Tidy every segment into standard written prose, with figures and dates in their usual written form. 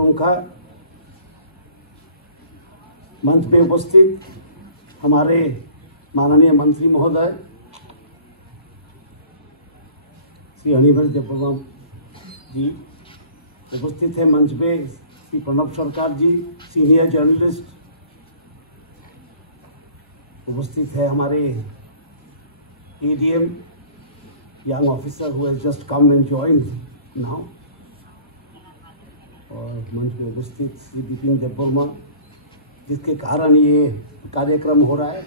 का मंच पे उपस्थित हमारे माननीय मंत्री महोदय श्री हनीभाई देववर्मा जी उपस्थित है। मंच पे श्री प्रणब सरकार जी सीनियर जर्नलिस्ट उपस्थित है। हमारे ADM young officer who has just come and joined now, और मंच पे उपस्थित श्री बिपिन देववर्मा जिसके कारण ये कार्यक्रम हो रहा है।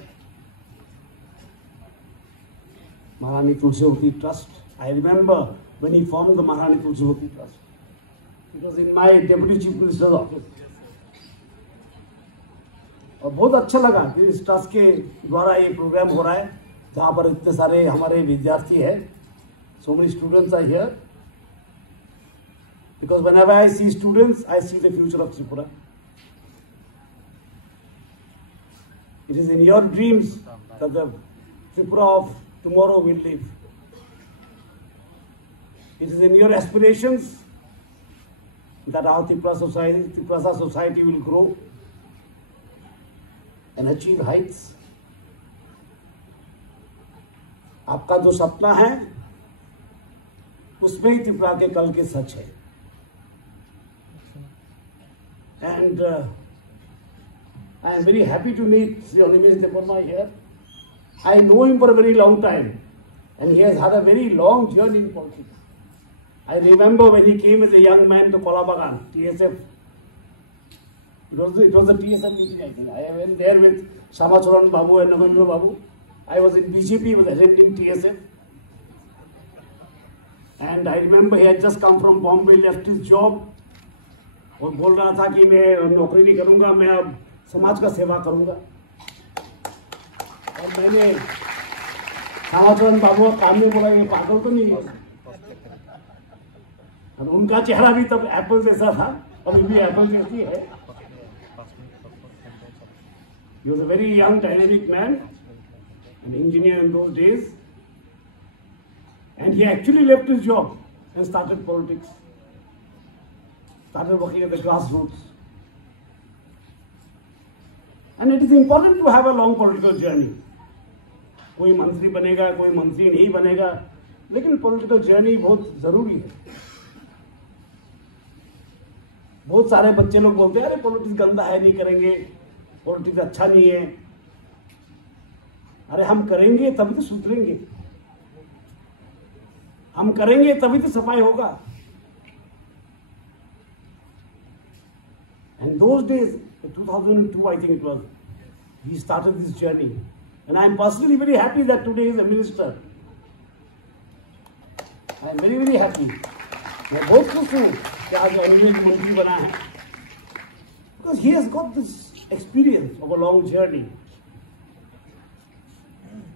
Maharani Tulsivati trust, I remember when he formed the Maharani Tulsivati trust, it was in my deputy chief minister's office. और बहुत अच्छा लगा कि इस ट्रस्ट के द्वारा ये प्रोग्राम हो रहा है जहाँ पर इतने सारे हमारे विद्यार्थी हैं। So many students are here, because whenever I see students, I see the future of Tripura. It is in your dreams that the Tripura of tomorrow will live. It is in your aspirations that our Tripura society will grow and achieve heights. आपका जो सपना है उसमें ही त्रिपुरा के कल के सच है। And I am very happy to meet Sri Hanimesh Devarma here. I know him for a very long time, and he has had a very long journey in politics. I remember when he came as a young man to Kolabagan, TSF. It was the TSF meeting, I think. I went there with Shamacharan Babu and Navendra Babu. I was in BJP, was attending TSF. And I remember he had just come from Bombay, left his job, और बोल रहा था कि मैं नौकरी नहीं करूंगा, मैं अब समाज का सेवा करूंगा। और मैंने श्यामाचरण बाबू का काम में बोला ये पागल तो नहीं है। और उनका चेहरा भी तब एप्पल जैसा था, अभी भी एप्पल जैसी है। He was a very young dynamic man, an engineer in those days, and he actually left his job and started politics. Started working at the grassroots. And it is important to have a long political journey. कोई मंत्री बनेगा, कोई मंत्री नहीं बनेगा, लेकिन political journey बहुत जरूरी है। बहुत सारे बच्चे लोग बोलते हैं अरे पॉलिटिक्स गंदा है, नहीं करेंगे, पॉलिटिक्स अच्छा नहीं है। अरे हम करेंगे तभी तो सुधरेंगे, हम करेंगे तभी तो सफाई होगा। And those days, 2002 I think it was, he started this journey. And I am personally very happy that today he is a minister. I am very, very happy. मैं बहुत खुश हूँ कि आज हनीमेश मंत्री बना है, because he has got this experience of a long journey.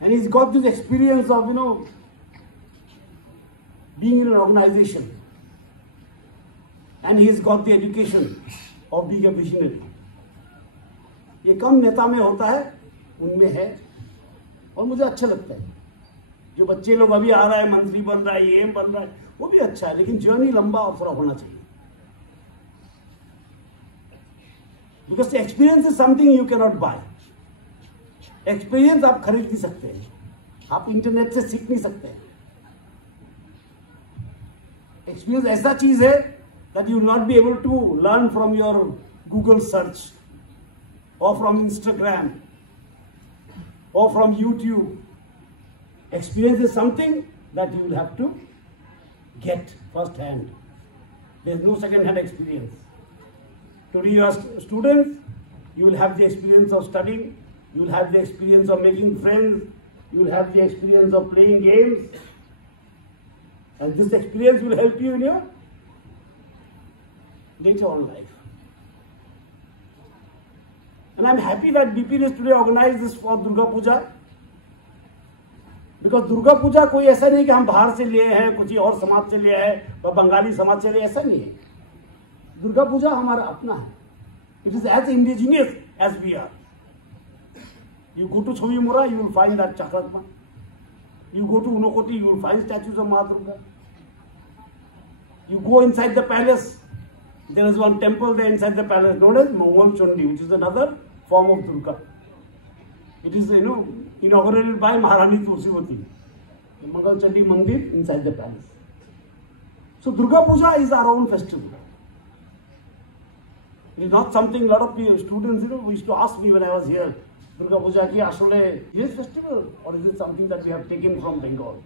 And he's got this experience of, being in an organization. And he's got the education of being a visionary. ये कम नेता में होता है, उनमें है, और मुझे अच्छा लगता है। जो बच्चे लोग अभी आ रहा है, मंत्री बन रहा है, ये बन रहा है, वो भी अच्छा है, लेकिन जर्नी लंबा और थोड़ा होना चाहिए। Because experience is something you cannot buy. Experience आप खरीद नहीं सकते हैं, आप इंटरनेट से सीख नहीं सकते हैं। एक्सपीरियंस ऐसा चीज है that you will not be able to learn from your Google search or from Instagram or from YouTube. Experience is something that you will have to get first hand. There is no second hand experience. Today you are students, you will have the experience of studying, you will have the experience of making friends, you will have the experience of playing games, and this experience will help you in your later on life. And I am happy that BP has today organized this for Durga Puja, because Durga Puja कोई ऐसा नहीं कि हम बाहर से लिए हैं, कुछ और समाज से लिए हैं, और बंगाली समाज से लिए, ऐसा नहीं है। दुर्गा पूजा हमारा अपना है। It is as indigenous as we are. You go to Chovimura, you will find that Chakratma. You go to Unokoti, you will find statues of Maa Durga. You go inside the palace, There is one temple there inside the palace known as Mongol Chundi, which is another form of Durga. It is, inaugurated by Maharani Tulsiwati, the Mangal Chandi Mandir inside the palace. So Durga Puja is our own festival. It is not something a lot of students, used to ask me when I was here, Durga Puja ki ashole is festival, or is it something that we have taken from Bengal?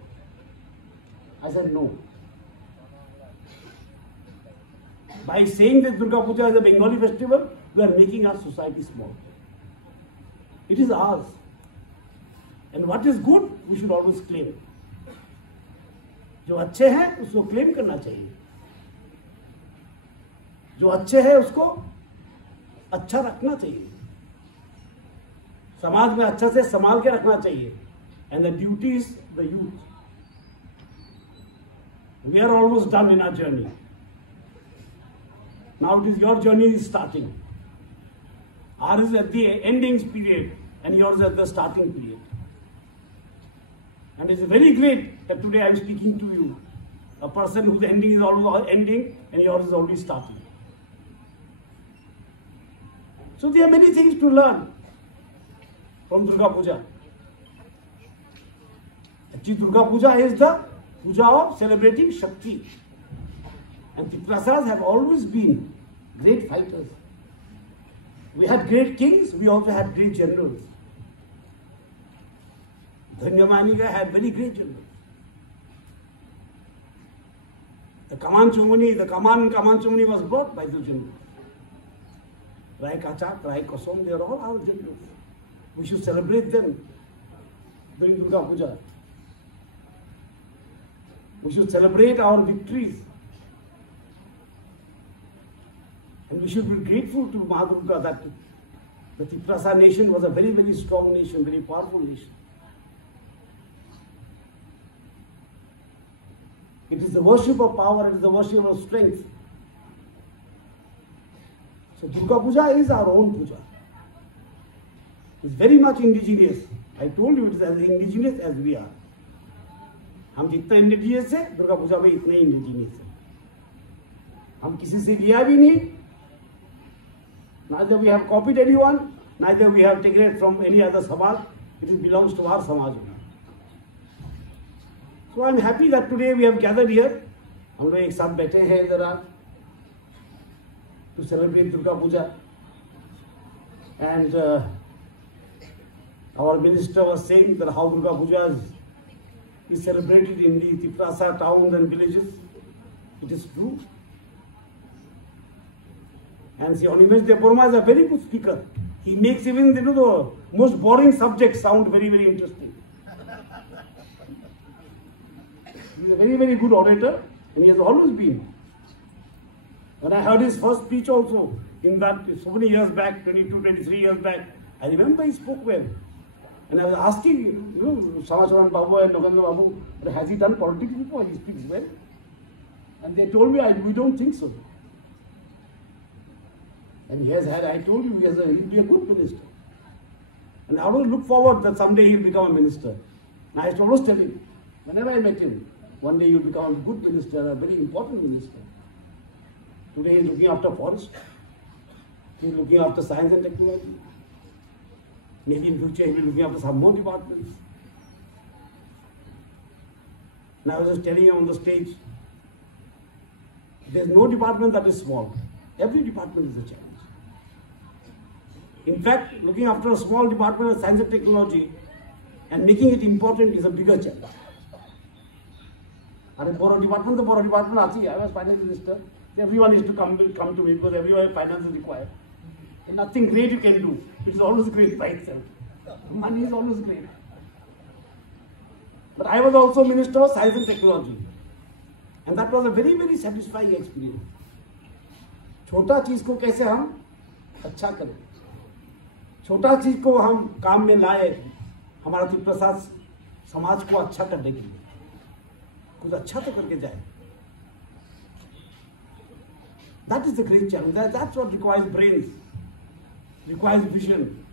I said no. By saying that Durga Puja is a Bengali festival, we are making our society small. It is ours. And what is good, we should always claim. जो अच्छे हैं उसको claim करना चाहिए. जो अच्छे हैं उसको अच्छा रखना चाहिए. समाज में अच्छा से संभाल के रखना चाहिए. And the duty is the youth. We are almost done in our journey. Now it is your journey is starting. Ours is at the ending period and yours is at the starting period. And it is very great that today I am speaking to you, a person whose ending is always ending and yours is already starting. So there are many things to learn from Durga Puja. Actually, Durga Puja is the puja of celebrating Shakti. And Tiprasas have always been great fighters. We had great kings, we also had great generals. Dhanyamanika had very great generals. The Kaman Chumani was brought by the generals. Rai Kachak, Rai Kosom, they are all our generals. We should celebrate them during Durga Puja. We should celebrate our victories. And we should be grateful to Mahadurga that the Tiprasa nation was a very, very strong nation, very powerful nation. It is the worship of power, it is the worship of strength. So Durga Puja is our own puja. It's very much indigenous. I told you it is as indigenous as we are. हम जितना indigenous है दुर्गा पूजा में इतने indigenous है. हम किसी से लिया भी नहीं. Neither we have copied anyone, neither we have taken it from any other samaj. It belongs to our samaj. So I am happy that today we have gathered here. हम लोग एक साथ बैठे हैं इधर आज to celebrate Durga Puja. And our minister was saying that how Durga Puja is celebrated in the Tiprasa towns and villages. It is true. And Sri Animesh Devarma is a very good speaker. He makes even the most boring subjects sound very, very interesting. He is a very, very good orator, and he has always been. When I heard his first speech also, in that so many years back, 22, 23 years back, I remember he spoke well. And I was asking, Samacharan Babu and Nogandra Babu, has he done politics before? He speaks well. And they told me, we don't think so. And he has had, I told you, he'll be a good minister. And I always look forward that someday he'll become a minister. And I used to always tell him, whenever I met him, one day you'll become a good minister, a very important minister. Today he's looking after forest. He's looking after science and technology. Maybe in future he'll be looking after some more departments. And I was just telling him on the stage, there's no department that is small. Every department is a challenge. In fact, looking after a small department of science and technology and making it important is a bigger challenge. And Boro department, I was finance minister. Everyone is to come to me because everywhere finance is required. And nothing great you can do. It is always great by itself. Money is always great. But I was also Minister of Science and Technology. And that was a very, very satisfying experience. छोटा चीज को कैसे हम अच्छा करें, छोटा चीज को हम काम में लाए, हमारा तिप्रसाद समाज को अच्छा करने के लिए कुछ अच्छा तो करके जाए. That is the great challenge. That's what requires brains, requires vision,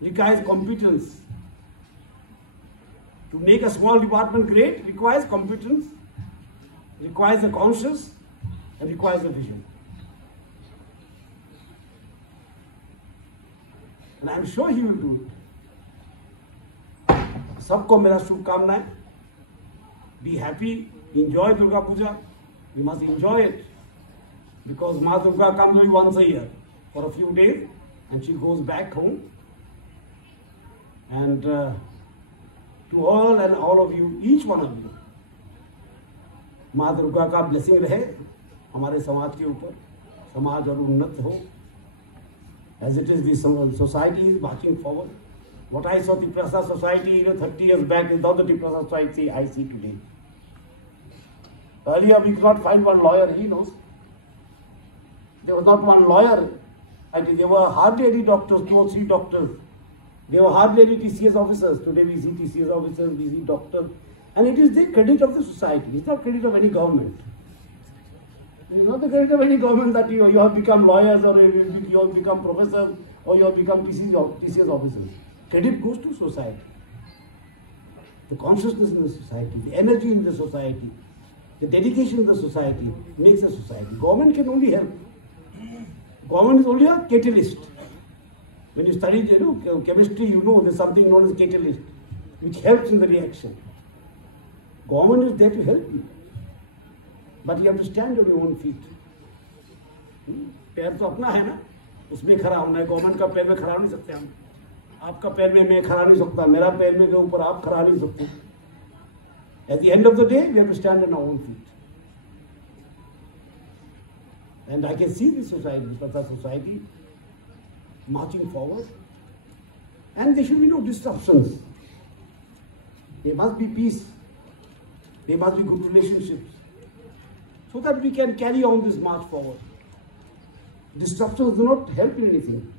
requires competence. To make a small department great requires competence, requires a conscience, and requires a vision. and I am sure he will do it. सबको मेरा शुभकामनाएं. Be happy, enjoy Durga Puja. You must enjoy it because Ma Durga comes only once a year for a few days and she goes back home. And to all and all of you, each one of you, माँ दुर्गा का blessing रहे हमारे समाज के ऊपर, समाज और उन्नत हो. As it is, the society is marching forward. What I saw the Tiprasa society 30 years back is not the Tiprasa society I see today. Earlier we could not find one lawyer, he knows. There was not one lawyer. There were hardly any doctors, 2 or 3 doctors. There were hardly any TCS officers. Today we see TCS officers, we see doctors. And it is the credit of the society. It's not credit of any government. It is not the credit of any government that you have become lawyers or you have become professors or you have become TCS officers. Credit goes to society. The consciousness in the society, the energy in the society, the dedication in the society makes a society. Government can only help. Government is only a catalyst. When you study chemistry, you know there's something known as catalyst, which helps in the reaction. Government is there to help you. But you have to stand on your own feet. पैर तो अपना है ना, उसमें खड़ा होना है. Government का पैर में खड़ा नहीं सकते हम. आपका पैर में मैं खड़ा नहीं सकता, मेरा पैर में के ऊपर आप खड़ा नहीं सकते. At the end of the day, we have to stand on our own feet. And I can see this society, this society, marching forward. And there should be no disruptions. There must be peace. There must be good relationships. So that we can carry on this march forward. Disruptions do not help in anything.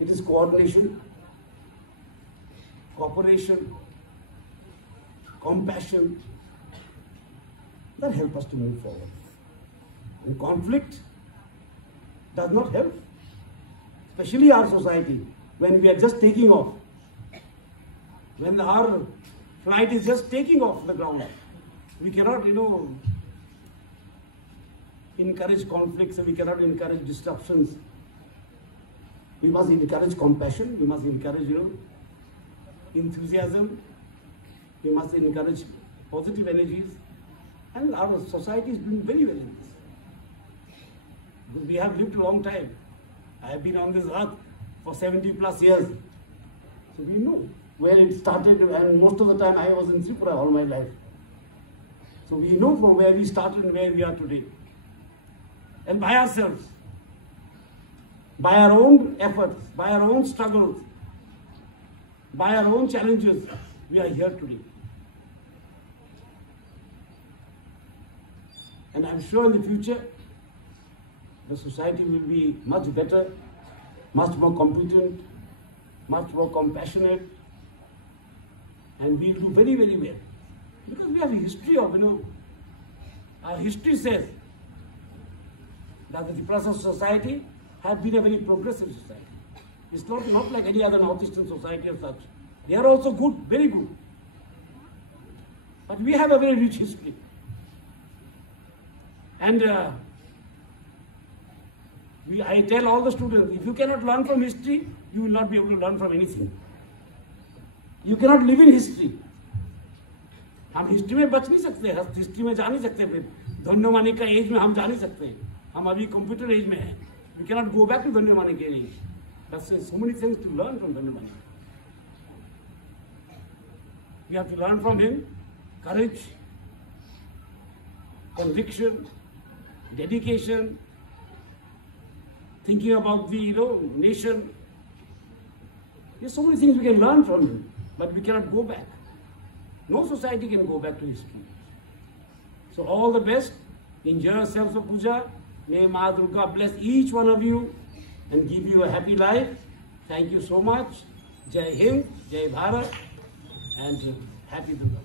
It is coordination, cooperation, compassion that help us to move forward. And conflict does not help, especially our society, when we are just taking off. When our flight is just taking off the ground, we cannot, encourage conflicts and we cannot encourage disruptions. We must encourage compassion, we must encourage, enthusiasm, we must encourage positive energies, and our society is doing very well in this. Because we have lived a long time. I have been on this earth for 70 plus years. So we know where it started, and most of the time I was in Tripura all my life. So we know from where we started and where we are today. And by ourselves, by our own efforts, by our own struggles, by our own challenges, we are here today. And I'm sure in the future, the society will be much better, much more competent, much more compassionate, and we'll do very, very well. Because we have a history of, our history says that the Tiprasa society has been a very progressive society. It's not like any other Northeastern society as such. They are also good, very good. But we have a very rich history. And I tell all the students, if you cannot learn from history, you will not be able to learn from anything. You cannot live in history. हम history में बच नहीं सकते, history में जा नहीं सकते. फिर धन्यवानी का एज में हम जा नहीं सकते. हम अभी कंप्यूटर एज में हैं. We cannot go back to धन्यवानी के age. That's so many things to learn from धन्यवानी. We have to learn from him courage, conviction, dedication, thinking about the nation. There's so many things we can learn from him, but we cannot go back. No society can go back to history. So all the best. Enjoy yourselves for puja. May Ma Durga bless each one of you and give you a happy life. Thank you so much. Jai Hind, Jai Bharat, and happy Durga.